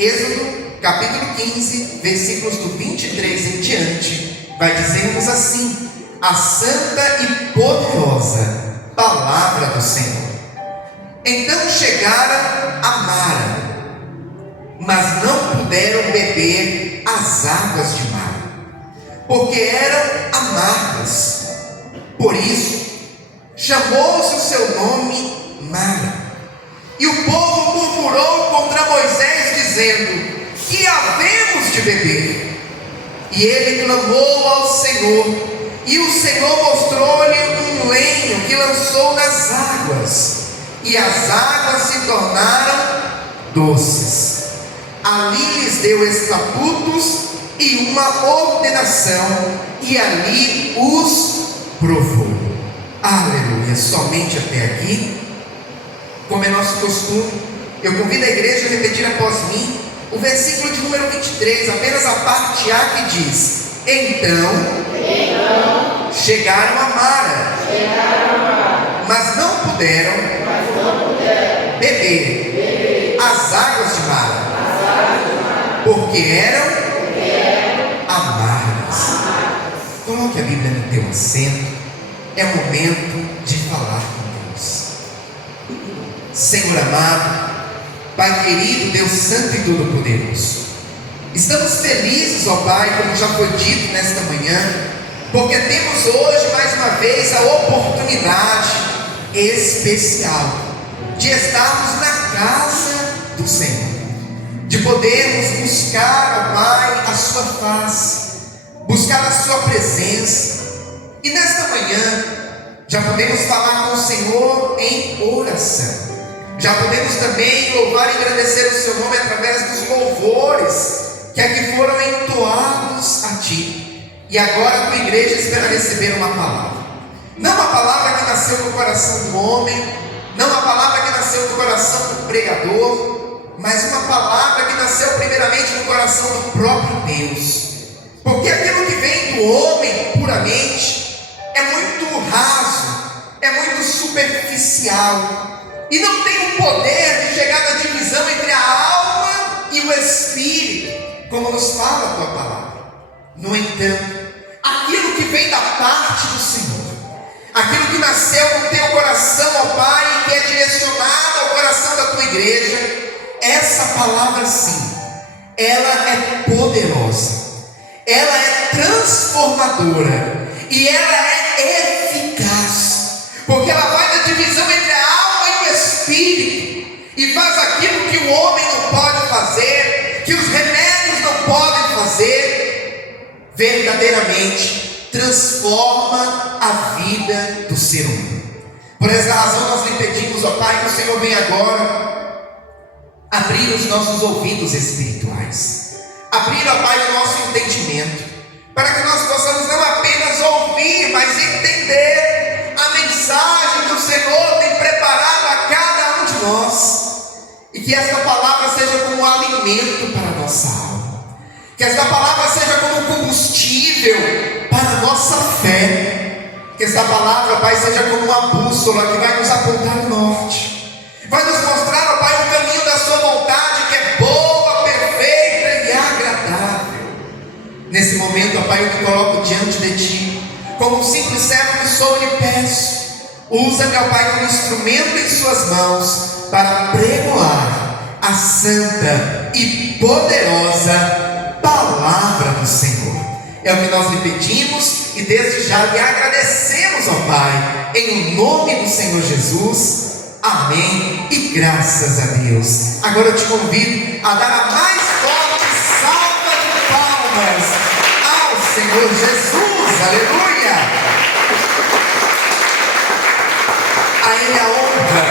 Êxodo, capítulo 15, versículos do 23 em diante, vai dizer-nos assim: a santa e poderosa palavra do Senhor. Então chegaram a Mara, mas não puderam beber as águas de Mara, porque eram amargas. Por isso, chamou-se o seu nome Mara. E o povo murmurou contra Moisés, dizendo: que havemos de beber? E ele clamou ao Senhor, e o Senhor mostrou-lhe um lenho que lançou nas águas, e as águas se tornaram doces. Ali lhes deu estatutos e uma ordenação, e ali os provou. Aleluia! Somente até aqui. Como é nosso costume, eu convido a igreja a repetir após mim o versículo de número 23, apenas a parte A, que diz: Então chegaram a Mara, mas não puderam beber as águas de Mara, porque eram amargas. Coloque a Bíblia no teu assento. É momento de falar com Deus. Senhor amado, Pai querido, Deus santo e todo-poderoso, estamos felizes, ó Pai, como já foi dito nesta manhã, porque temos hoje mais uma vez a oportunidade especial de estarmos na casa do Senhor, de podermos buscar, ó Pai, a sua face, buscar a sua presença. E nesta manhã já podemos falar com o Senhor em oração. Já podemos também louvar e agradecer o seu nome através dos louvores que aqui foram entoados a ti. E agora a tua igreja espera receber uma palavra. Não a palavra que nasceu no coração do homem, não a palavra que nasceu no coração do pregador, mas uma palavra que nasceu primeiramente no coração do próprio Deus. Porque aquilo que vem do homem puramente é muito raso, é muito superficial, e não tem o poder de chegar na divisão entre a alma e o espírito, como nos fala a tua palavra. No entanto, aquilo que vem da parte do Senhor, aquilo que nasceu no teu coração, ó Pai, que é direcionado ao coração da tua igreja, essa palavra sim, ela é poderosa, ela é transformadora, e ela é eficaz, porque ela vai da divisão entre a alma e o espírito, e faz aquilo que o homem não pode fazer, que os remédios não podem fazer. Verdadeiramente transforma a vida do ser humano. Por essa razão nós lhe pedimos, ó Pai, que o Senhor venha agora abrir os nossos ouvidos espirituais, abrir, ó Pai, o nosso entendimento, para que nós possamos não apenas ouvir, mas entender a mensagem que o Senhor tem preparado a cada um de nós, e que esta palavra seja como um alimento para a nossa alma, que esta palavra seja como um combustível para a nossa fé, que esta palavra, Pai, seja como uma bússola que vai nos apontar o norte, vai nos mostrar, ó Pai, o caminho da sua vontade, que é boa, perfeita e agradável. Nesse momento, ó Pai, eu me coloco diante de Ti, como um simples servo que sou, e lhe peço, usa-me, ó Pai, como instrumento em Suas mãos, para pregoar a santa e poderosa palavra do Senhor. É o que nós lhe pedimos, e desde já lhe agradecemos, ó Pai, em nome do Senhor Jesus. Amém, e graças a Deus. Agora eu te convido a dar a mais forte salva de palmas ao Senhor Jesus. Aleluia! A Ele a honra,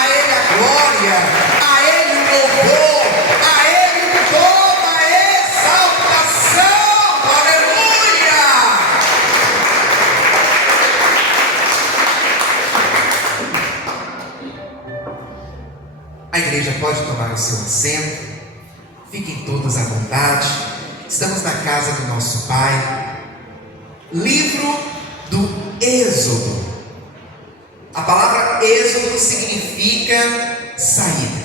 a Ele a glória, a Ele o louvor, a Ele toda a exaltação. Aleluia! A igreja pode tomar o seu assento, fiquem todos à vontade. Estamos na casa do nosso Pai. Livro do Êxodo. A palavra Êxodo significa saída.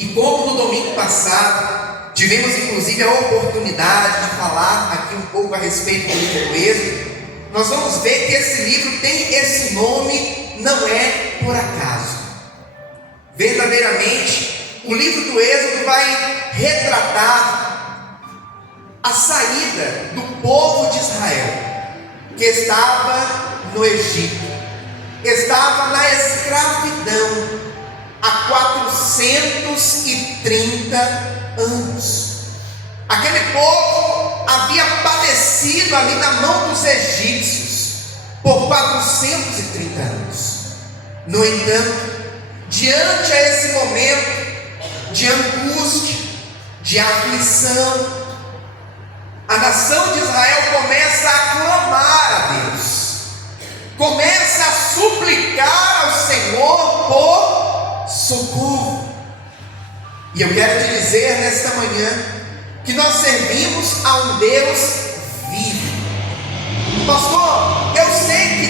E como no domingo passado tivemos inclusive a oportunidade de falar aqui um pouco a respeito do livro do Êxodo, nós vamos ver que esse livro tem esse nome, não é por acaso. Verdadeiramente, o livro do Êxodo vai retratar a saída do povo de Israel, que estava no Egito, estava na escravidão há 430 anos. Aquele povo havia padecido ali na mão dos egípcios por 430 anos. No entanto, diante a esse momento de angústia, de aflição, a nação de Israel começa a clamar a Deus, começa a suplicar ao Senhor por socorro. E eu quero te dizer nesta manhã que nós servimos a um Deus vivo. Pastor, eu sei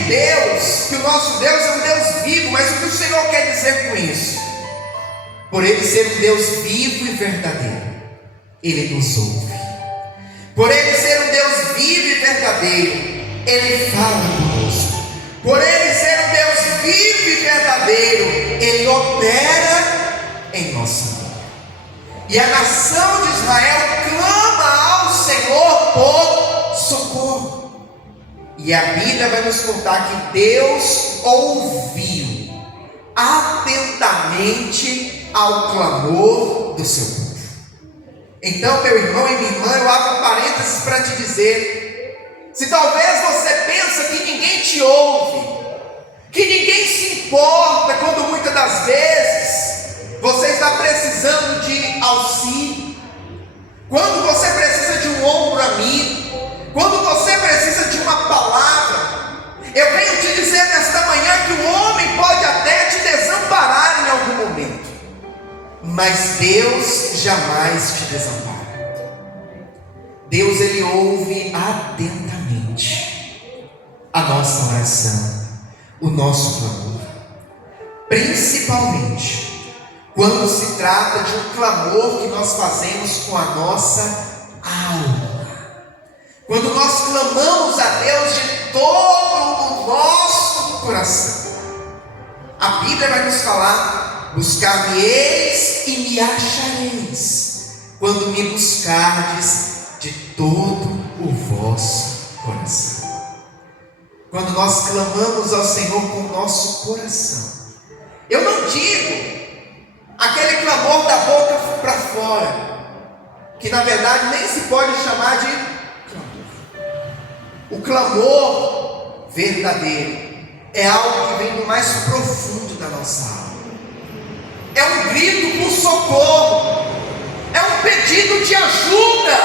que o nosso Deus é um Deus vivo, mas o que o Senhor quer dizer com isso? Por Ele ser um Deus vivo e verdadeiro, Ele nos ouve. Por Ele ser um Deus vivo e verdadeiro, Ele fala conosco. Por Ele ser um Deus vivo e verdadeiro, Ele opera em nossa vida. E a nação de Israel clama ao Senhor por socorro. E a Bíblia vai nos contar que Deus ouviu atentamente ao clamor do seu povo. Então, meu irmão e minha irmã, eu abro parênteses para te dizer: se talvez você pensa que ninguém te ouve, que ninguém se importa, quando muitas das vezes você está precisando de auxílio, quando você precisa de um ombro amigo, quando você precisa de uma palavra, eu venho te dizer nesta manhã que o homem pode até te desamparar em algum momento, mas Deus jamais te desampara. Deus, Ele ouve atentamente a nossa oração, o nosso clamor, principalmente quando se trata de um clamor que nós fazemos com a nossa alma, quando nós clamamos a Deus de todo o nosso coração. A Bíblia vai nos falar: buscar-me-eis e me achareis, quando me buscardes de todo o vosso coração. Quando nós clamamos ao Senhor com o nosso coração, eu não digo aquele clamor da boca para fora, que na verdade nem se pode chamar de clamor. O clamor verdadeiro é algo que vem do mais profundo da nossa alma. É um grito por socorro, é um pedido de ajuda.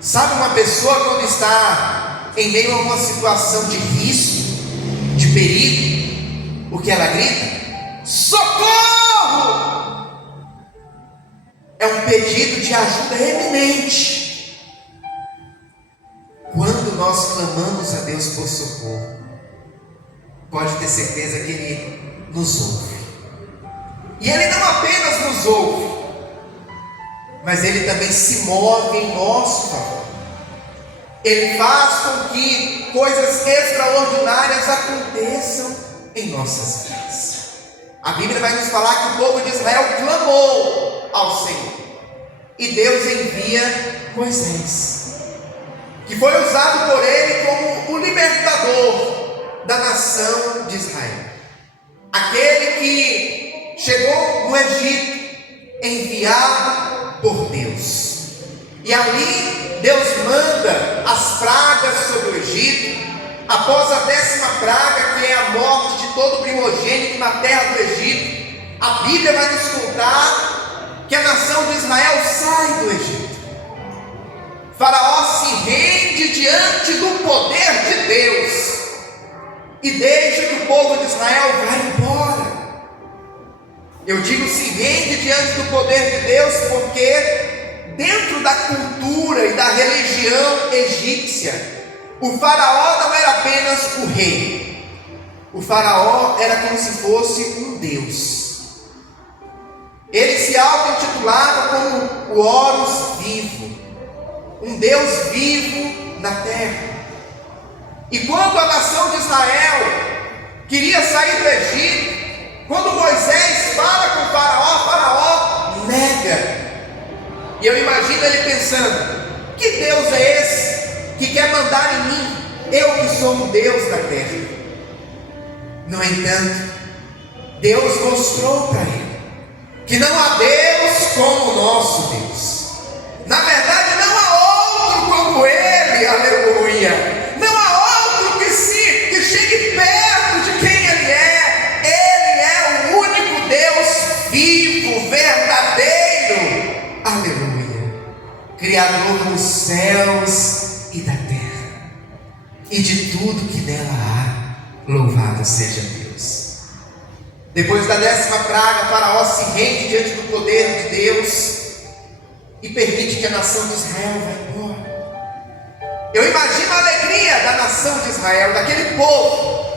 Sabe uma pessoa quando está em meio a uma situação de risco, de perigo, o que ela grita? Socorro! É um pedido de ajuda eminente. Quando nós clamamos a Deus por socorro, pode ter certeza que Ele nos ouve. E Ele não apenas nos ouve, mas Ele também se move em nosso favor. Ele faz com que coisas extraordinárias aconteçam em nossas vidas. A Bíblia vai nos falar que o povo de Israel clamou ao Senhor, e Deus envia Moisés, que foi usado por Ele como o libertador da nação de Israel, aquele que chegou no Egito, enviado por Deus. E ali Deus manda as pragas sobre o Egito. Após a 10ª praga, que é a morte de todo primogênito na terra do Egito, a Bíblia vai nos contar que a nação de Israel sai do Egito. Faraó se rende diante do poder de Deus e deixa que o povo de Israel vá embora. Eu digo se rende diante do poder de Deus porque dentro da cultura e da religião egípcia, o faraó não era apenas o rei. O faraó era como se fosse um deus. Ele se auto-intitulava como o Horus vivo, um Deus vivo na terra. E quando a nação de Israel queria sair do Egito, quando Moisés fala com Faraó nega. E eu imagino ele pensando: que Deus é esse que quer mandar em mim, eu que sou o Deus da terra? No entanto, Deus mostrou para ele que não há Deus como o nosso Deus. Na verdade, não há outro como Ele, aleluia. Não há outro que chegue perto de quem Ele é. Ele é o único Deus vivo, verdadeiro, aleluia. Criador dos céus e da terra, e de tudo que nela há, louvado seja Deus. Depois da 10ª praga, Faraó se rende diante do poder de Deus e permite que a nação de Israel vá embora. Eu imagino a alegria da nação de Israel, daquele povo,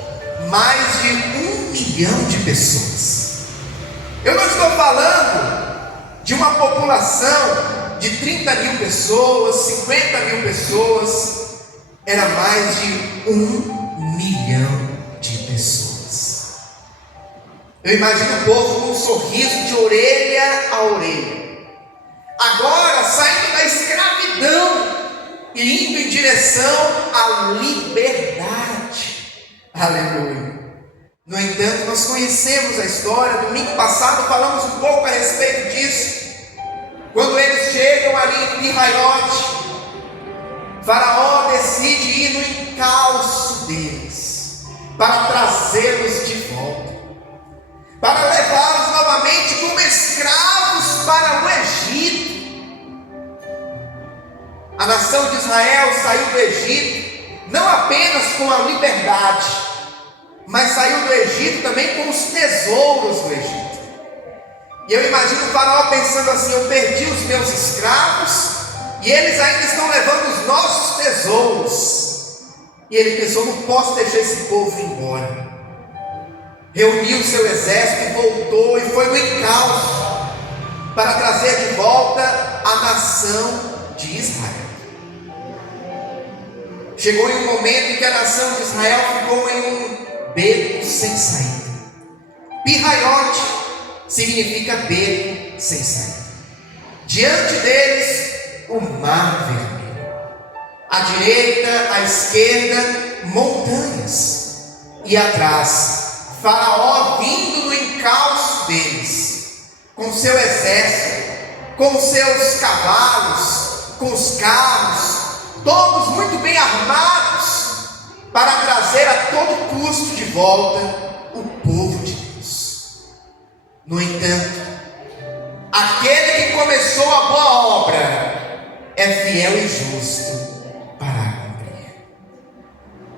mais de 1 milhão de pessoas. Eu não estou falando de uma população de 30 mil pessoas, 50 mil pessoas, era mais de 1 milhão de pessoas. Eu imagino o povo com um sorriso de orelha a orelha, agora saindo da escravidão e indo em direção à liberdade, aleluia. No entanto, nós conhecemos a história. Domingo passado falamos um pouco a respeito disso. Quando eles chegam ali em Pi-Hahirote, Faraó decide ir no encalço deles para trazê-los de volta, para levá-los novamente como escravos para o Egito. A nação de Israel saiu do Egito não apenas com a liberdade, mas saiu do Egito também com os tesouros do Egito. E eu imagino o Faraó pensando assim: eu perdi os meus escravos e eles ainda estão levando os nossos tesouros. E ele pensou: não posso deixar esse povo ir embora. Reuniu seu exército e voltou, e foi no encalço para trazer de volta a nação de Israel. Chegou em um momento em que a nação de Israel ficou em um beco sem saída. Pi-Hahirote significa beco sem saída. Diante deles, o mar vermelho. À direita, à esquerda, montanhas. E atrás, Faraó vindo no encalço deles, com seu exército, com seus cavalos, com os carros, todos muito bem armados, para trazer a todo custo de volta o povo de Deus. No entanto, aquele que começou a boa obra é fiel e justo para cumprir.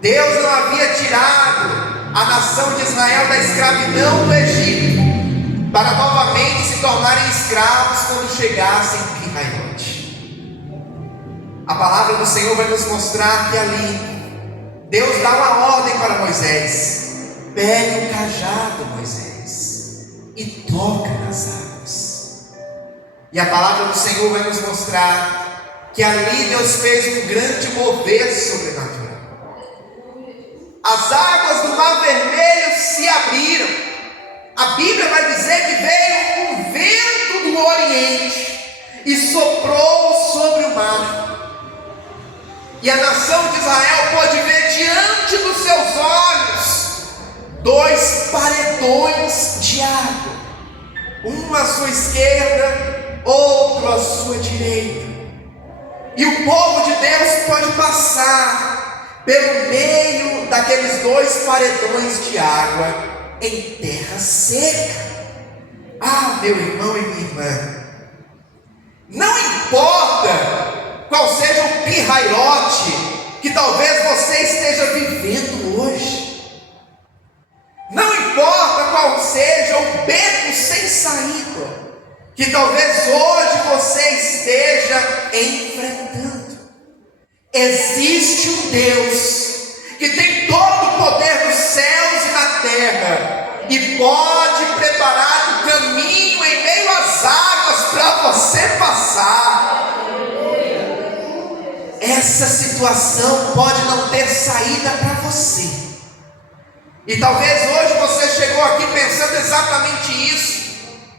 Deus não havia tirado a nação de Israel da escravidão do Egito, para novamente se tornarem escravos quando chegassem em Pi-Hahirote. A palavra do Senhor vai nos mostrar que ali Deus dá uma ordem para Moisés: pegue o cajado, Moisés, e toca nas águas. E a palavra do Senhor vai nos mostrar que ali Deus fez um grande mover sobrenatural. As águas do Mar Vermelho se abriram. A Bíblia vai dizer que veio um vento do Oriente e soprou sobre o mar. E a nação de Israel pôde ver diante dos seus olhos 2 paredões de água, um à sua esquerda, outro à sua direita. E o povo de Deus pode passar pelo meio daqueles 2 paredões de água em terra seca. Ah, meu irmão e minha irmã, não importa qual seja o Pi-Hahirote que talvez você esteja vivendo hoje, não importa qual seja o beco sem saída que talvez hoje você esteja enfrentando, existe um Deus que tem todo o poder dos céus e da terra e pode preparar o caminho em meio às aquelas águas para você passar. Essa situação pode não ter saída para você. E talvez hoje você chegou aqui pensando exatamente isso.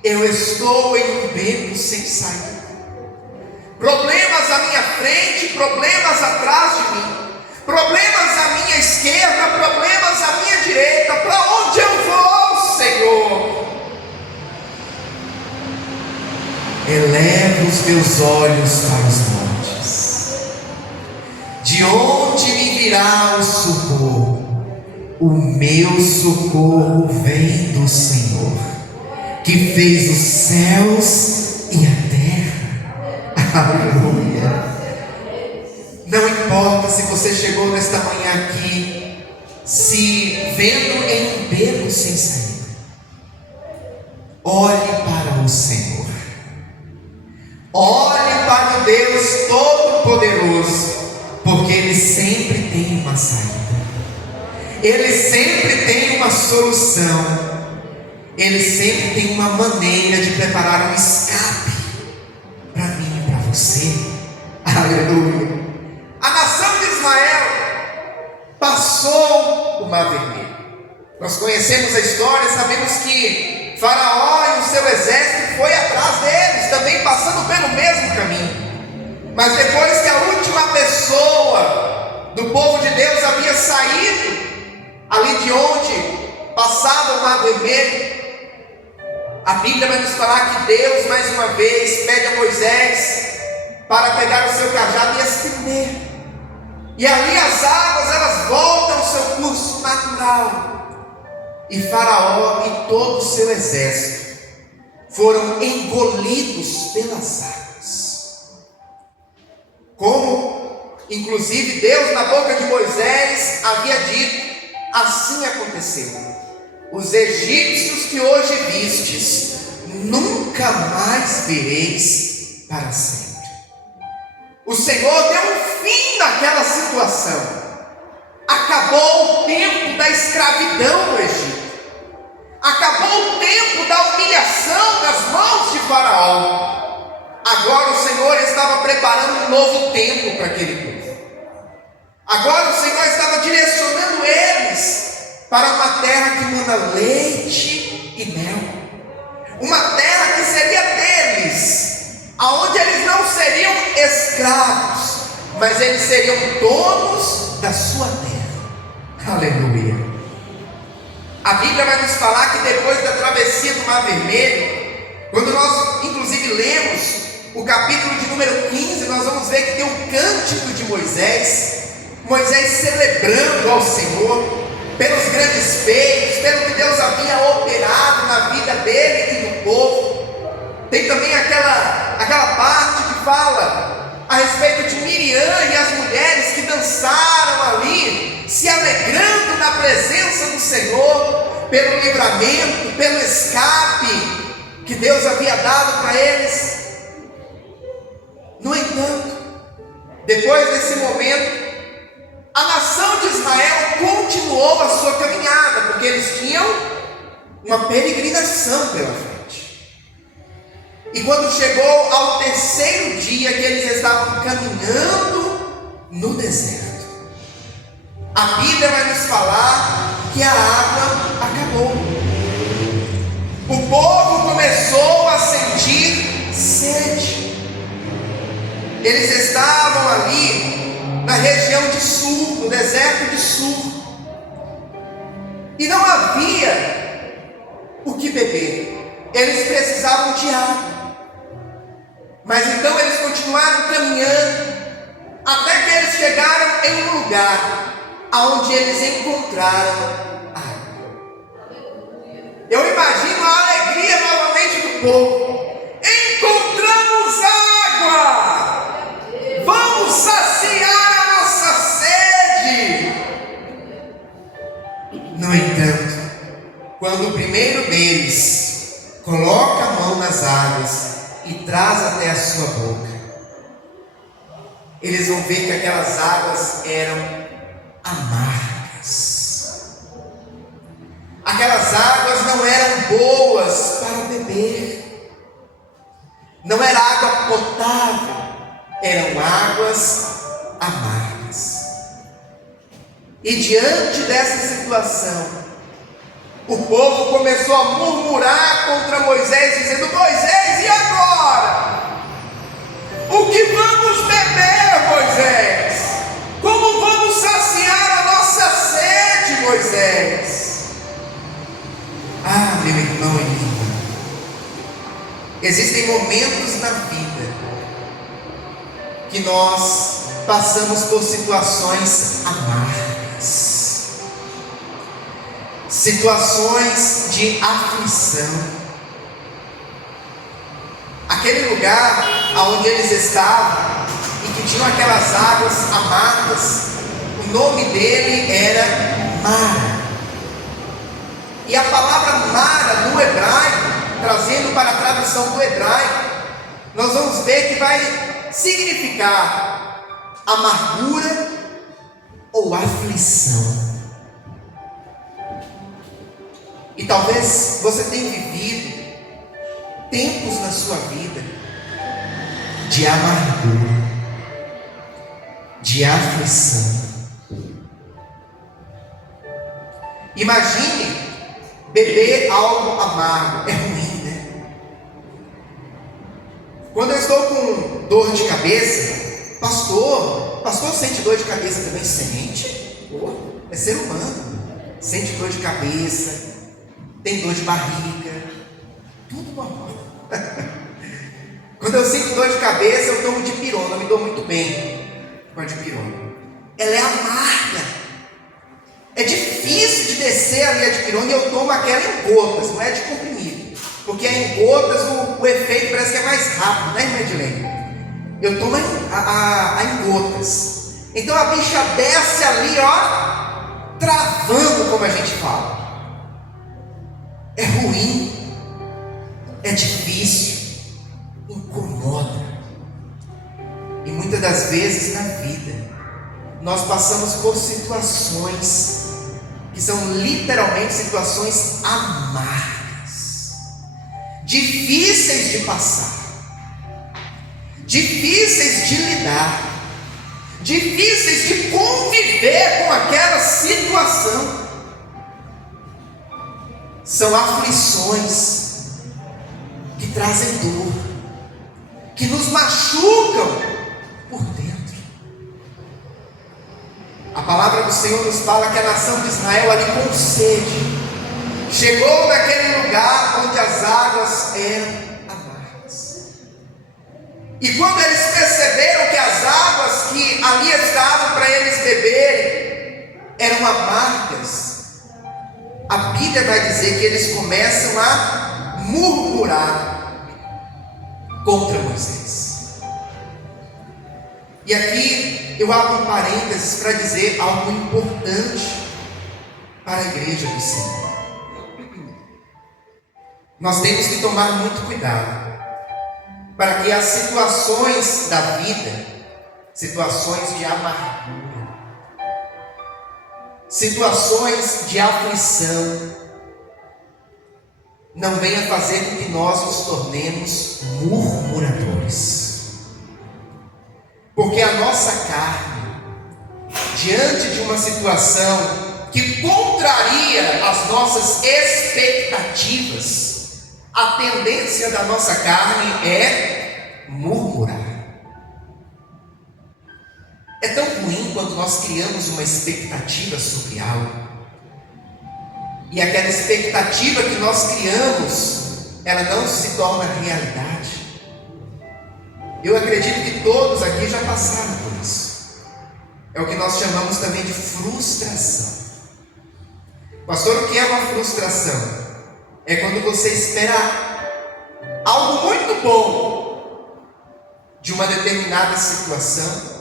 Eu estou em um beco sem saída. Problemas à minha frente, problemas atrás de mim, problemas à minha esquerda, problemas à minha direita. Para onde eu vou, Senhor? Eleva os meus olhos para os montes. De onde me virá o socorro? O meu socorro vem do Senhor, que fez os céus e a terra. Aleluia. Não importa se você chegou nesta manhã aqui se vendo em um beco sem saída. Olhe para o Senhor. Olhe para o Deus Todo-Poderoso, porque Ele sempre tem uma saída. Ele sempre tem uma solução. Ele sempre tem uma maneira de preparar um escape para mim e para você. Aleluia. A nação de Israel passou o Mar Vermelho. Nós conhecemos a história, sabemos que Faraó e o seu exército foi atrás deles, também passando pelo mesmo caminho. Mas depois que a última pessoa do povo de Deus havia saído ali de onde passava o Mar Vermelho, a Bíblia vai nos falar que Deus mais uma vez pede a Moisés para pegar o seu cajado e estender. E ali as águas elas voltam ao seu curso natural. E Faraó e todo o seu exército foram engolidos pelas águas. Como, inclusive, Deus na boca de Moisés havia dito, assim aconteceu. Os egípcios que hoje vistes, nunca mais vereis para sempre. O Senhor deu um fim naquela situação. Acabou o tempo da escravidão no Egito. Acabou o tempo da humilhação nas mãos de Faraó. Agora o Senhor estava preparando um novo tempo para aquele povo. Agora o Senhor estava direcionando eles para uma terra que manda leite e mel. Uma terra que seria deles, aonde eles não seriam escravos, mas eles seriam donos da sua terra. Aleluia. A Bíblia vai nos falar que depois da travessia do Mar Vermelho, quando nós inclusive lemos o capítulo de número 15, nós vamos ver que tem um cântico de Moisés celebrando ao Senhor pelos grandes feitos, pelo que Deus havia operado na vida dele e do povo. Tem também aquela parte que fala a respeito de Miriam e as mulheres que dançaram ali, se alegrando na presença do Senhor, pelo livramento, pelo escape que Deus havia dado para eles. No entanto, depois desse momento, a nação de Israel continuou a sua caminhada, porque eles tinham uma peregrinação pela frente. E quando chegou ao terceiro dia que eles estavam caminhando no deserto, a Bíblia vai nos falar que a água acabou. O povo começou a sentir sede. Eles estavam ali na região de Sur, no deserto de Sur, e não havia o que beber. Eles precisavam de água. Mas então eles continuaram caminhando, até que eles chegaram em um lugar onde eles encontraram água. Eu imagino a alegria novamente do povo. Encontramos água! Vamos saciar a nossa sede! No entanto, quando o primeiro deles coloca a mão nas águas e traz até a sua boca, eles vão ver que aquelas águas eram amargas. Aquelas águas não eram boas para beber. Não era água potável, eram águas amargas. E diante dessa situação, o povo começou a murmurar contra Moisés, dizendo: Moisés, e agora? O que vamos beber, Moisés? Como vamos saciar a nossa sede, Moisés? Ah, meu irmão e minha irmã, existem momentos na vida que nós passamos por situações amargas, situações de aflição. Aquele lugar onde eles estavam e que tinham aquelas águas amargas, o nome dele era Mara. E a palavra Mara no hebraico, trazendo para a tradução do hebraico, nós vamos ver que vai significar amargura ou aflição. E talvez você tenha vivido tempos na sua vida de amargura, de aflição. Imagine beber algo amargo, é ruim, né? Quando eu estou com dor de cabeça, pastor sente dor de cabeça também? Sente? É ser humano, sente dor de cabeça, tem dor de barriga, tudo normal. Quando eu sinto dor de cabeça, eu tomo dipirona, eu me dou muito bem com a dipirona. Ela é amarga, é difícil de descer ali a dipirona, e eu tomo aquela em gotas, não é de comprimido, porque em gotas o efeito parece que é mais rápido, né, Medilene? Eu tomo em gotas, então a bicha desce ali, ó, travando, como a gente fala. É ruim, é difícil, incomoda. E muitas das vezes na vida nós passamos por situações que são literalmente situações amargas, difíceis de passar, difíceis de lidar, difíceis de conviver com aquela situação. São aflições que trazem dor, que nos machucam por dentro. A palavra do Senhor nos fala que a nação de Israel ali com sede chegou naquele lugar onde as águas eram amargas. E quando eles perceberam que as águas que ali estavam para eles beberem eram amargas, a Bíblia vai dizer que eles começam a murmurar contra Moisés. E aqui eu abro um parênteses para dizer algo importante para a igreja do Senhor. Nós temos que tomar muito cuidado para que as situações da vida, situações de amargura, situações de aflição, não venha fazer com que nós nos tornemos murmuradores. Porque a nossa carne, diante de uma situação que contraria as nossas expectativas, a tendência da nossa carne é murmurar. É tão ruim quando nós criamos uma expectativa sobre algo, e aquela expectativa que nós criamos, ela não se torna realidade. Eu acredito que todos aqui já passaram por isso. É o que nós chamamos também de frustração. Pastor, o que é uma frustração? É quando você espera algo muito bom de uma determinada situação,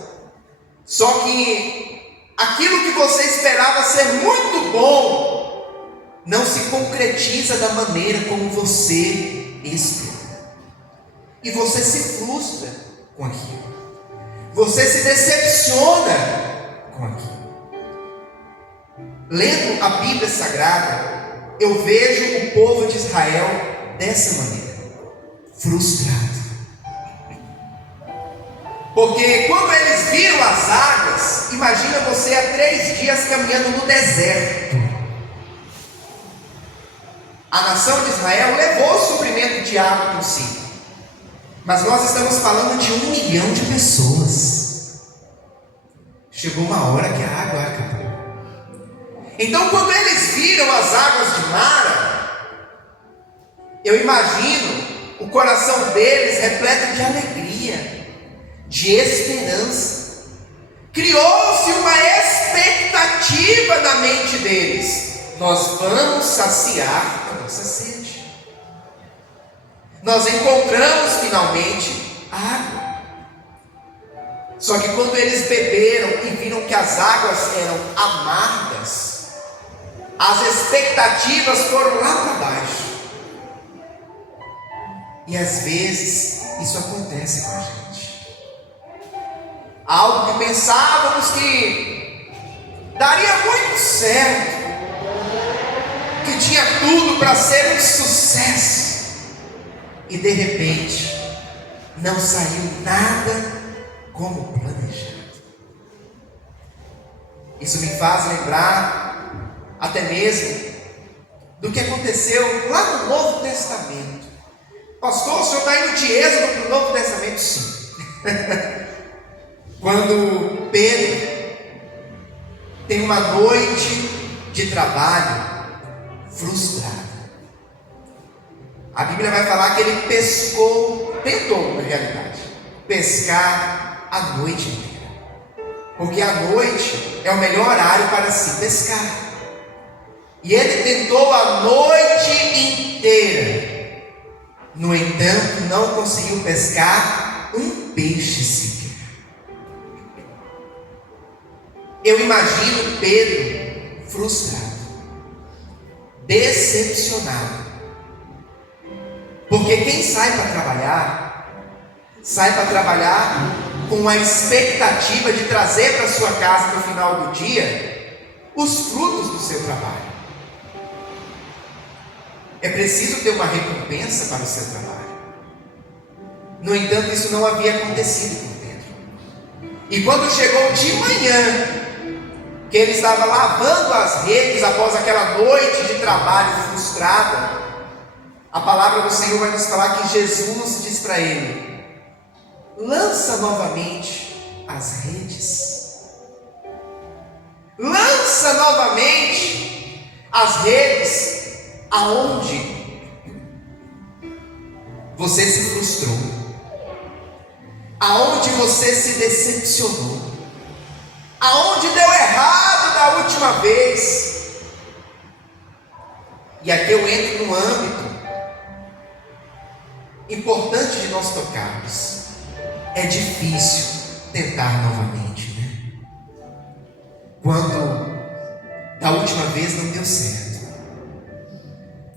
só que aquilo que você esperava ser muito bom não se concretiza da maneira como você espera. E você se frustra com aquilo. Você se decepciona com aquilo. Lendo a Bíblia Sagrada, eu vejo o povo de Israel dessa maneira, frustrado. Porque quando eles viram as águas, imagina você há 3 dias caminhando no deserto. A nação de Israel levou o suprimento de água consigo. Mas nós estamos falando de 1 milhão de pessoas. Chegou uma hora que a água acabou. Então, quando eles viram as águas de Mara, eu imagino o coração deles repleto de alegria, de esperança. Criou-se uma expectativa na mente deles: nós vamos saciar a nossa sede. Nós encontramos finalmente a água. Só que quando eles beberam e viram que as águas eram amargas, as expectativas foram lá para baixo. E às vezes isso acontece com a gente. Algo que pensávamos que daria muito certo, que tinha tudo para ser um sucesso, e de repente não saiu nada como planejado. Isso me faz lembrar até mesmo do que aconteceu lá no Novo Testamento. Pastor, o senhor está indo de Êxodo para o Novo Testamento? Sim. Quando Pedro tem uma noite de trabalho frustrada, a Bíblia vai falar que ele tentou na realidade, pescar a noite inteira. Porque a noite é o melhor horário para se pescar. E ele tentou a noite inteira. No entanto, não conseguiu pescar um peixe sequer. Eu imagino Pedro frustrado, decepcionado. Porque quem sai para trabalhar com a expectativa de trazer para sua casa no final do dia os frutos do seu trabalho. É preciso ter uma recompensa para o seu trabalho. No entanto, isso não havia acontecido com Pedro. E quando chegou de manhã, que ele estava lavando as redes após aquela noite de trabalho frustrada, a palavra do Senhor vai nos falar que Jesus diz para ele: lança novamente as redes. Lança novamente as redes aonde você se frustrou, aonde você se decepcionou, aonde deu errado da última vez. E aqui eu entro num âmbito importante de nós tocarmos. É difícil tentar novamente, né? Quando da última vez não deu certo,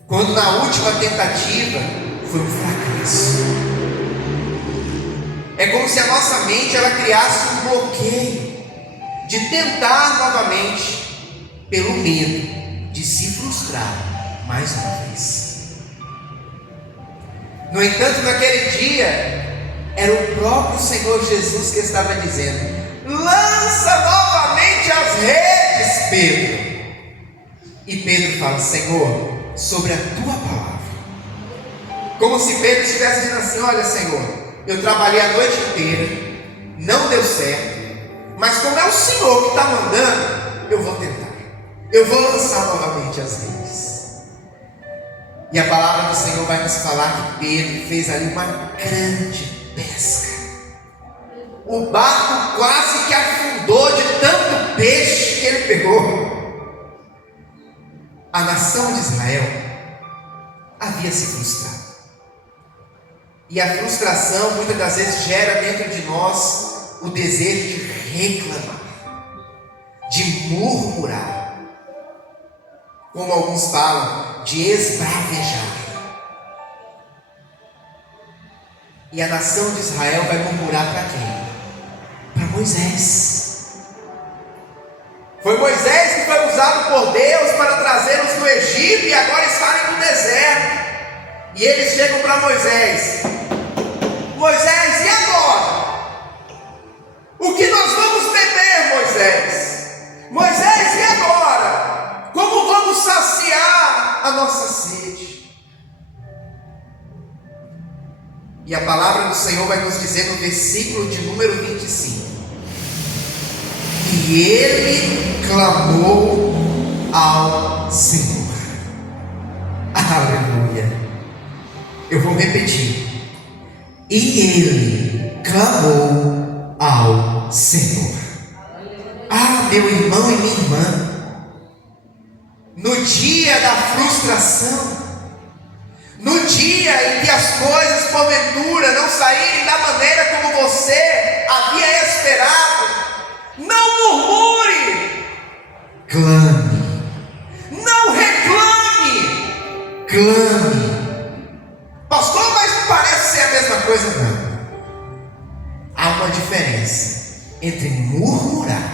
quando na última tentativa foi um fracasso. É como se a nossa mente ela criasse um bloqueio de tentar novamente, pelo medo de se frustrar mais uma vez. No entanto, naquele dia, era o próprio Senhor Jesus que estava dizendo: lança novamente as redes, Pedro. E Pedro fala: Senhor, sobre a tua palavra. Como se Pedro estivesse dizendo assim: olha, Senhor, eu trabalhei a noite inteira, não deu certo, mas como é o Senhor que está mandando, eu vou tentar, eu vou lançar novamente as redes. E a palavra do Senhor vai nos falar que Pedro fez ali uma grande pesca. O barco quase que afundou de tanto peixe que ele pegou. A nação de Israel havia se frustrado. E a frustração muitas das vezes gera dentro de nós o desejo de reclamar, de murmurar, como alguns falam, de esbravejar. E a nação de Israel vai murmurar para quem? Para Moisés. Foi Moisés que foi usado por Deus para trazê-los do Egito e agora estarem no deserto. E eles chegam para Moisés: Moisés, e agora? palavra do Senhor vai nos dizer no versículo de número 25: e ele clamou ao Senhor. Aleluia. Eu vou repetir. E ele clamou ao Senhor. Ah, meu irmão e minha irmã, no dia da frustração, no dia em que as coisas porventura não saírem da maneira como você havia esperado, não murmure, clame, não reclame, clame. Pastor, mas parece ser a mesma coisa. Não. Há uma diferença entre murmurar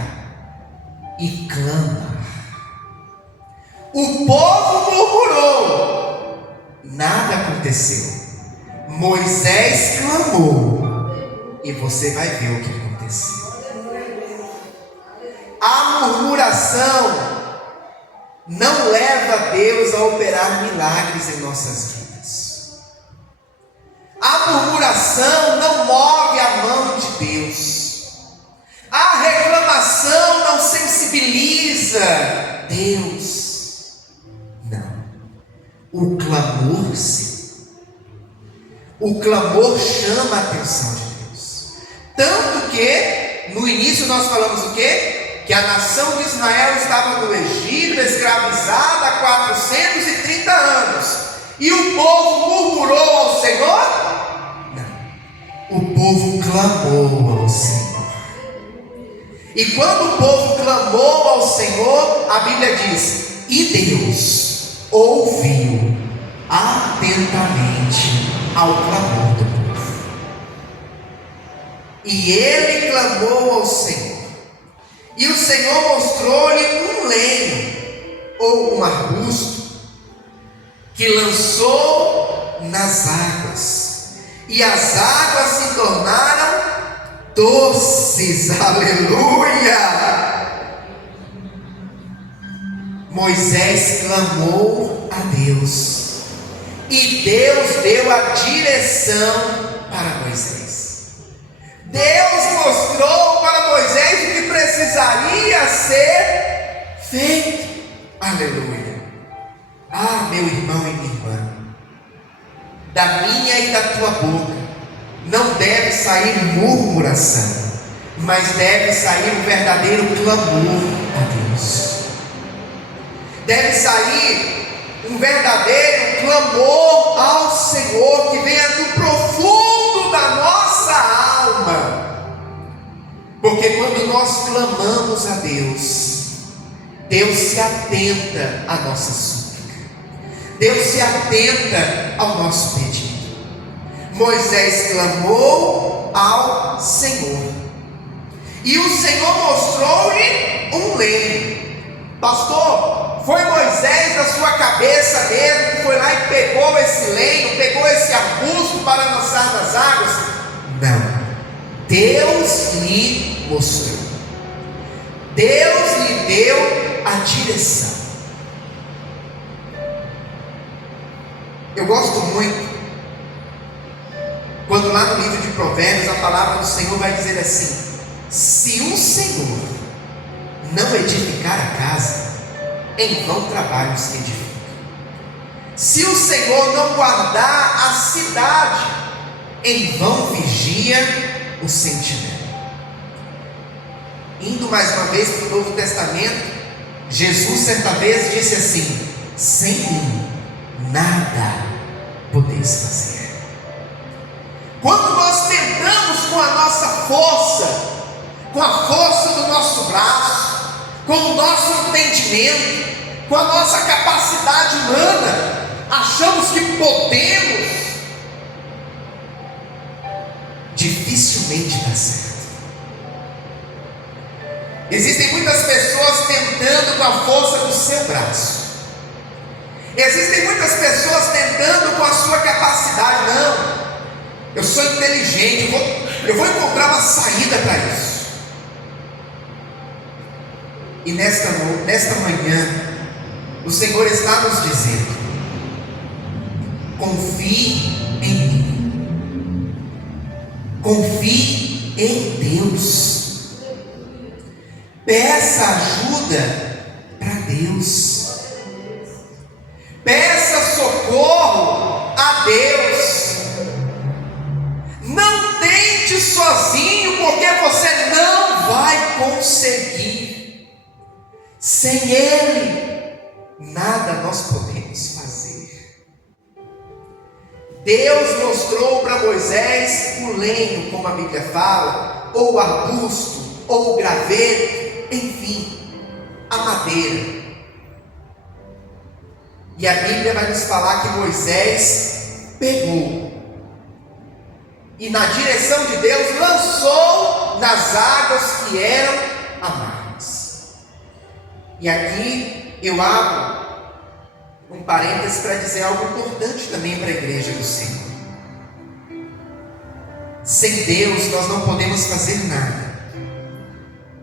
e clamar. O povo murmurou, nada aconteceu. Moisés clamou, e você vai ver o que aconteceu. A murmuração não leva Deus a operar milagres em nossas vidas. A murmuração não move a mão de Deus. A reclamação não sensibiliza Deus. Não. O clamor sim. O clamor chama a atenção de Deus. Tanto que no início nós falamos o quê? Que a nação de Israel estava no Egito, escravizada há 430 anos. E o povo murmurou ao Senhor? Não. O povo clamou ao Senhor. E quando o povo clamou ao Senhor, a Bíblia diz: e Deus ouviu atentamente ao clamor do povo. E ele clamou ao Senhor. E o Senhor mostrou-lhe um lenho, ou um arbusto, que lançou nas águas, e as águas se tornaram doces. Aleluia! Moisés clamou a Deus, e Deus deu a direção para Moisés. Deus mostrou para Moisés o que precisaria ser feito. Aleluia! Ah, meu irmão e minha irmã, da minha e da tua boca não deve sair murmuração, mas deve sair um verdadeiro clamor a Deus. Deve sair um verdadeiro clamor ao Senhor, que venha do profundo da nossa alma. Porque quando nós clamamos a Deus, Deus se atenta à nossa súplica. Deus se atenta ao nosso pedido. Moisés clamou ao Senhor, e o Senhor mostrou-lhe um lenho. Pastor, foi Moisés da sua cabeça mesmo que foi lá e pegou esse lenho, pegou esse arbusto para lançar nas águas? Não. Deus lhe mostrou. Deus lhe deu a direção. Eu gosto muito quando lá no livro de Provérbios a palavra do Senhor vai dizer assim: se o Senhor não edificar a casa, em vão trabalham os que edificam. Se o Senhor não guardar a cidade, em vão vigia o sentinela. Indo mais uma vez para o Novo Testamento, Jesus certa vez disse assim: sem mim nada podeis fazer. Quando nós tentamos com a nossa força, com a força do nosso braço, com o nosso entendimento, com a nossa capacidade humana, achamos que podemos, dificilmente dá certo. Existem muitas pessoas tentando com a força do seu braço. Existem muitas pessoas tentando com a sua capacidade. Não, eu sou inteligente, eu vou encontrar uma saída para isso. E nesta manhã, o Senhor está nos dizendo: confie em mim, confie em Deus. Peça ajuda para Deus. Peça socorro a Deus. Não tente sozinho, porque você não vai conseguir. Sem Ele, nada nós podemos fazer. Deus mostrou para Moisés o lenho, como a Bíblia fala, ou o arbusto, ou o graveto, enfim, a madeira. E a Bíblia vai nos falar que Moisés pegou e na direção de Deus lançou nas águas que eram amargas. E aqui eu abro um parênteses para dizer algo importante também para a igreja do Senhor. Sem Deus nós não podemos fazer nada.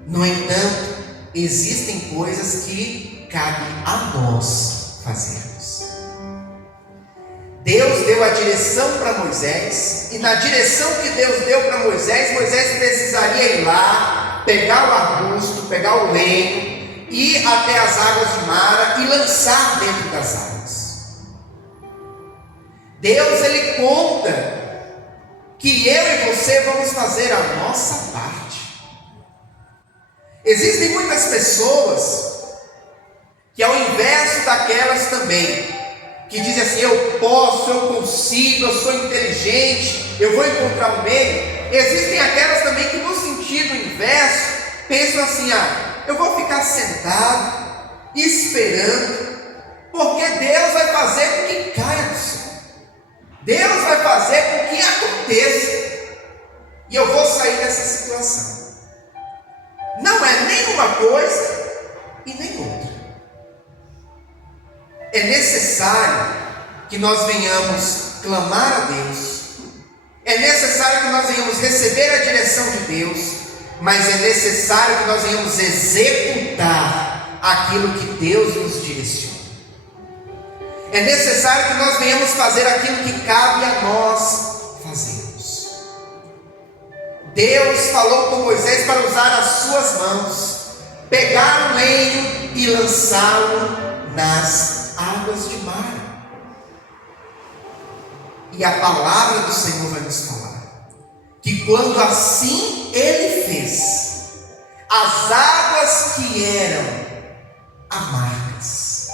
No entanto, existem coisas que cabe a nós fazermos. Deus deu a direção para Moisés, e na direção que Deus deu para Moisés, Moisés precisaria ir lá, pegar o arbusto, pegar o lenho, ir até as águas de Mara e lançar dentro das águas. Deus, Ele conta que eu e você vamos fazer a nossa parte. Existem muitas pessoas que, ao inverso daquelas também, que dizem assim: eu posso, eu consigo, eu sou inteligente, eu vou encontrar um meio. Existem aquelas também que, no sentido inverso, pensam assim: eu vou ficar sentado, esperando, porque Deus vai fazer com que caia do céu. Deus vai fazer com que aconteça, e eu vou sair dessa situação. Não é nem uma coisa e nem outra. É necessário que nós venhamos clamar a Deus, é necessário que nós venhamos receber a direção de Deus, mas é necessário que nós venhamos executar aquilo que Deus nos direciona. É necessário que nós venhamos fazer aquilo que cabe a nós fazermos. Deus falou com Moisés para usar as suas mãos, pegar o lenho e lançá-lo nas águas de Mara. E a palavra do Senhor vai nos falar que quando assim Ele fez, as águas que eram amargas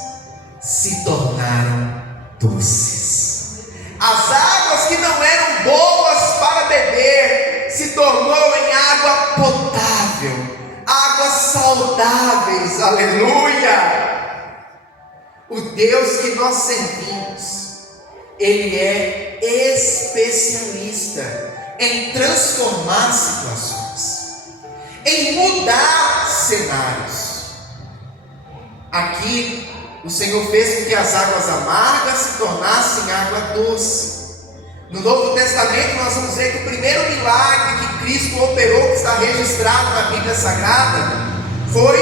se tornaram doces. As águas que não eram boas para beber se tornou em água potável, águas saudáveis. Aleluia! O Deus que nós servimos, Ele é especialista em transformar situações, em mudar cenários. Aqui, o Senhor fez com que as águas amargas se tornassem água doce. No Novo Testamento, nós vamos ver que o primeiro milagre que Cristo operou, que está registrado na Bíblia Sagrada, foi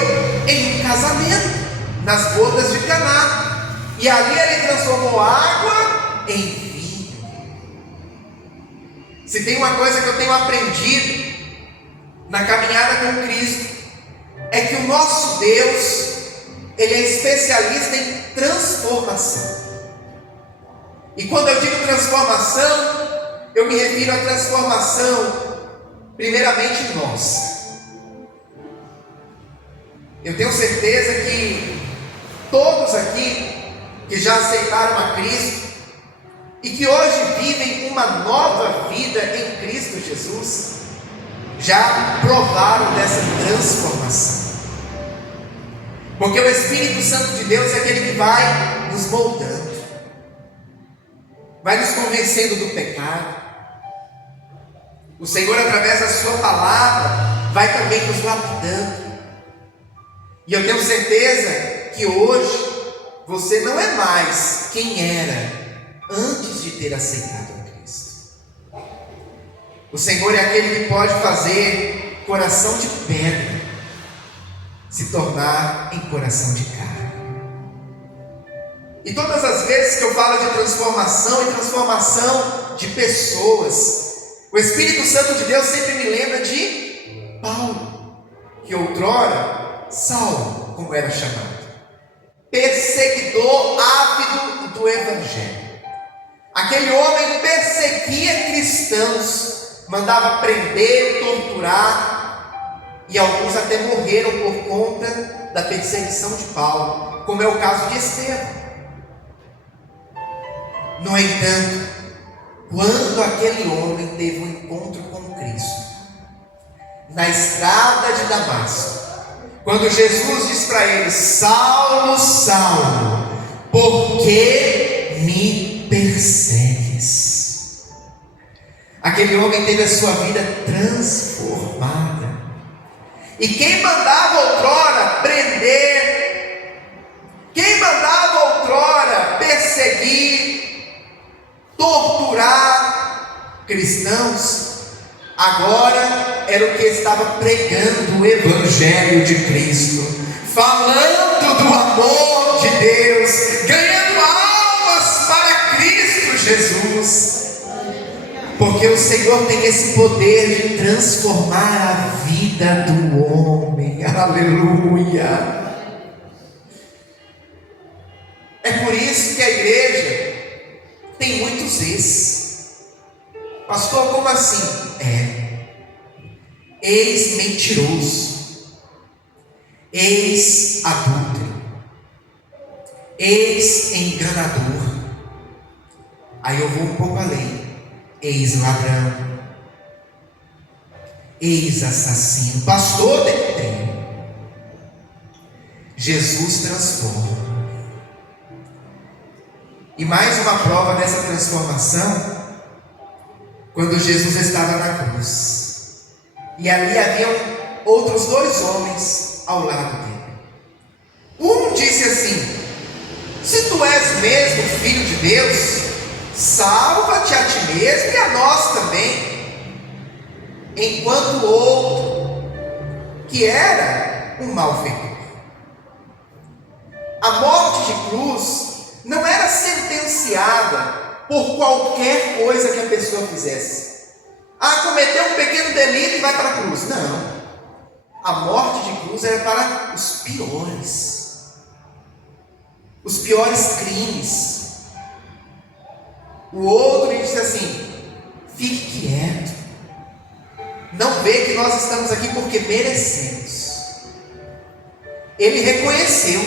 em um casamento, nas bodas de Caná. E ali Ele transformou água em vinho. Se tem uma coisa que eu tenho aprendido na caminhada com Cristo, é que o nosso Deus, Ele é especialista em transformação. E quando eu digo transformação, eu me refiro à transformação primeiramente nossa. Eu tenho certeza que todos aqui que já aceitaram a Cristo e que hoje vivem uma nova vida em Cristo Jesus, já provaram dessa transformação. Porque o Espírito Santo de Deus é aquele que vai nos moldando, vai nos convencendo do pecado. O Senhor, através da sua palavra, vai também nos lapidando. E eu tenho certeza que hoje você não é mais quem era antes de ter aceitado a Cristo. O Senhor é aquele que pode fazer coração de pedra se tornar em coração de carne. E todas as vezes que eu falo de transformação e transformação de pessoas, O Espírito Santo de Deus sempre me lembra de Paulo, que outrora Saulo, como era chamado, perseguidor ávido do Evangelho. Aquele homem perseguia cristãos, mandava prender, torturar, e alguns até morreram por conta da perseguição de Paulo, como é o caso de Estevão. No entanto, quando aquele homem teve um encontro com Cristo, na estrada de Damasco, quando Jesus diz para ele: Saulo, Saulo, por que me persegues? Aquele homem teve a sua vida transformada. E quem mandava outrora prender, quem mandava outrora perseguir, torturar cristãos, agora era o que estava pregando o Evangelho de Cristo, falando do amor de Deus, ganhando almas para Cristo Jesus, porque o Senhor tem esse poder de transformar a vida do homem. Aleluia! É por isso que a igreja tem muitos pastor, como assim? Ex-mentiroso, ex-adúltero, ex-enganador. Aí eu vou um pouco além: ex-ladrão, ex-assassino. Pastor, tem. Jesus transforma. E mais uma prova dessa transformação, quando Jesus estava na cruz, e ali haviam outros 2 homens ao lado dele. Um disse assim: se tu és mesmo filho de Deus, salva-te a ti mesmo e a nós também. Enquanto o outro, que era um malfeitor, a morte de cruz não era sentenciada por qualquer coisa que a pessoa fizesse. Cometeu um pequeno delito e vai para a cruz. Não. A morte de cruz era para os piores crimes. O outro disse assim: fique quieto, não vê que nós estamos aqui porque merecemos. Ele reconheceu: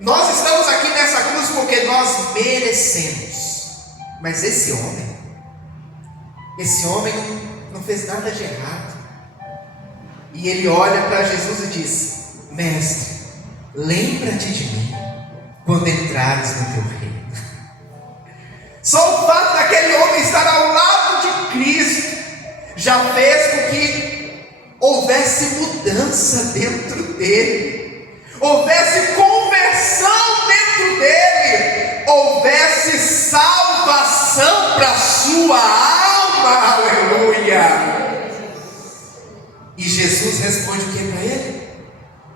nós estamos aqui nessa cruz porque nós merecemos. Mas esse homem não fez nada de errado. E ele olha para Jesus e diz: mestre, lembra-te de mim quando entrares no teu reino. Só o fato daquele homem estar ao lado de Cristo já fez com que houvesse mudança dentro dele, houvesse conversão dentro dele, houvesse salvação para a sua alma. Aleluia! E Jesus responde o que para ele?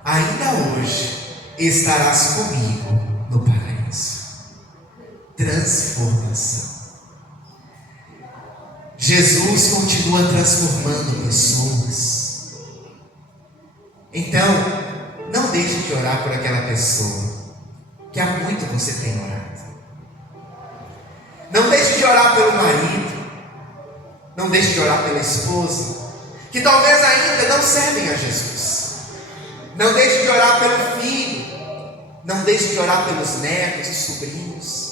Ainda hoje estarás comigo no paraíso. Transformação. Jesus continua transformando pessoas. Então, não deixe de orar por aquela pessoa que há muito você tem orado. Não deixe de orar pelo marido. Não deixe de orar pela esposa, que talvez ainda não servem a Jesus. Não deixe de orar pelo filho. Não deixe de orar pelos netos e sobrinhos,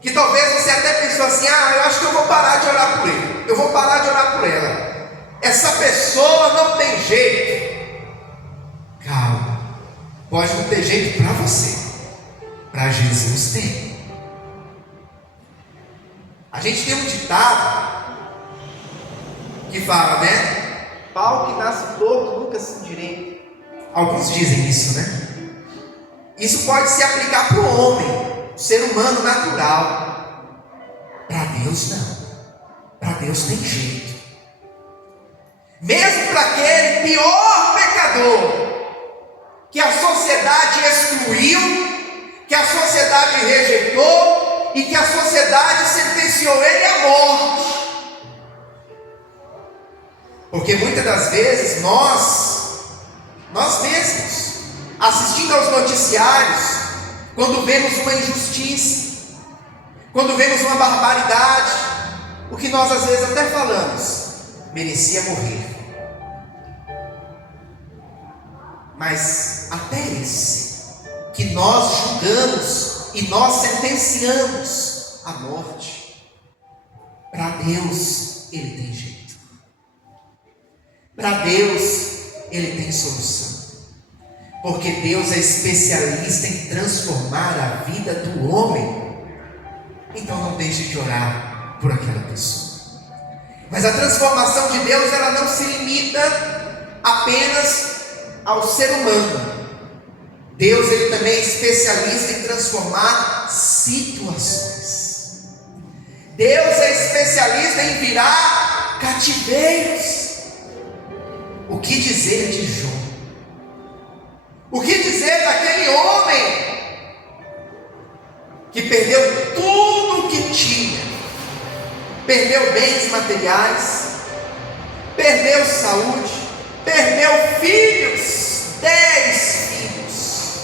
que talvez você até pensou assim: eu acho que eu vou parar de orar por ele, eu vou parar de orar por ela, essa pessoa não tem jeito. Calma, pode não ter jeito para você, para Jesus tem. A gente tem um ditado que fala, né? Pau que nasce torto nunca se endireita. Alguns dizem isso, né? Isso pode se aplicar para o homem, o ser humano natural. Para Deus não. Para Deus tem jeito. Mesmo para aquele pior pecador que a sociedade excluiu, que a sociedade rejeitou e que a sociedade sentenciou ele à morte, Porque muitas das vezes nós mesmos, assistindo aos noticiários, quando vemos uma injustiça, quando vemos uma barbaridade, o que nós às vezes até falamos, merecia morrer. Mas até esse que nós julgamos e nós sentenciamos a morte, para Deus ele tem jeito. Para Deus ele tem solução. Porque Deus é especialista em transformar a vida do homem. Então não deixe de orar por aquela pessoa. Mas a transformação de Deus, ela não se limita apenas ao ser humano. Deus ele também é especialista em transformar situações. Deus é especialista em virar cativeiros. O que dizer de Jó? O que dizer daquele homem que perdeu tudo o que tinha? Perdeu bens materiais, perdeu saúde, perdeu filhos, 10 filhos.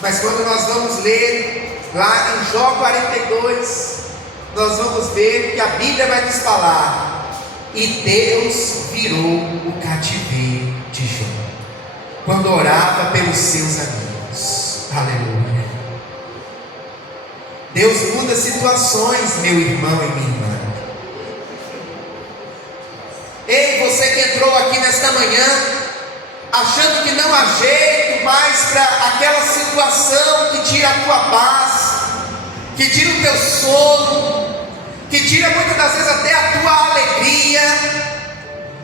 Mas quando nós vamos ler lá em Jó 42, nós vamos ver que a Bíblia vai nos falar: e Deus virou o cativeiro de Jó, quando orava pelos seus amigos. Aleluia. Deus muda situações, meu irmão e minha irmã. Ei, você que entrou aqui nesta manhã, achando que não há jeito mais para aquela situação que tira a tua paz, que tira o teu sono, que tira muitas das vezes até a tua alegria.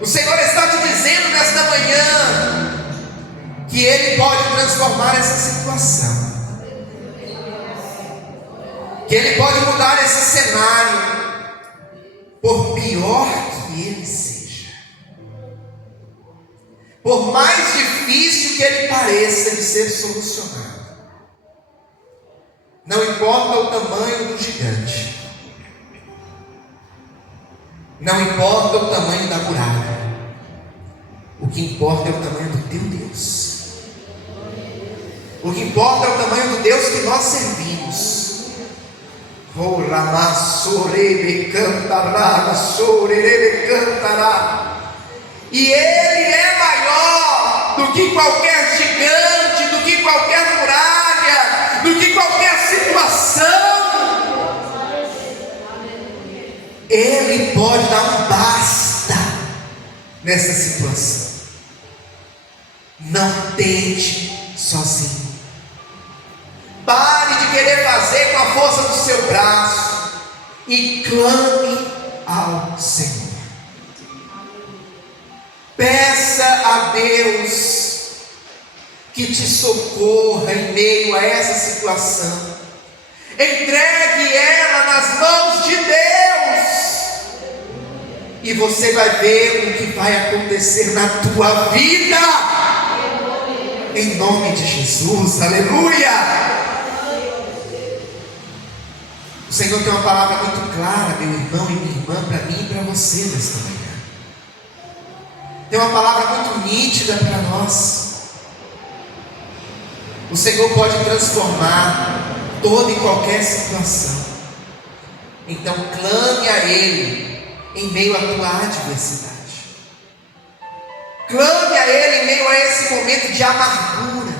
O Senhor está te dizendo nesta manhã que Ele pode transformar essa situação, que Ele pode mudar esse cenário, por pior que ele seja, por mais difícil que ele pareça de ser solucionado. Não importa o tamanho do gigante, não importa o tamanho da muralha, o que importa é o tamanho do teu Deus. O que importa é o tamanho do Deus que nós servimos. E Ele é maior do que qualquer gigante, do que qualquer muralha, do que qualquer situação. Ele pode dar um basta nessa situação. Não tente sozinho. Pare de querer fazer com a força do seu braço e clame ao Senhor. Peça a Deus que te socorra em meio a essa situação. Entregue ela nas mãos de Deus e você vai ver o que vai acontecer na tua vida, em nome de Jesus. Aleluia. O Senhor tem uma palavra muito clara, meu irmão e minha irmã, para mim e para você nesta manhã. Tem uma palavra muito nítida para nós. O Senhor pode transformar toda e qualquer situação. Então clame a Ele em meio à tua adversidade. Clame a Ele em meio a esse momento de amargura,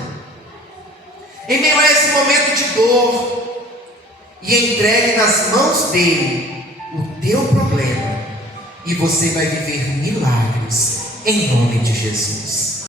em meio a esse momento de dor. E entregue nas mãos dele o teu problema, e você vai viver milagres em nome de Jesus.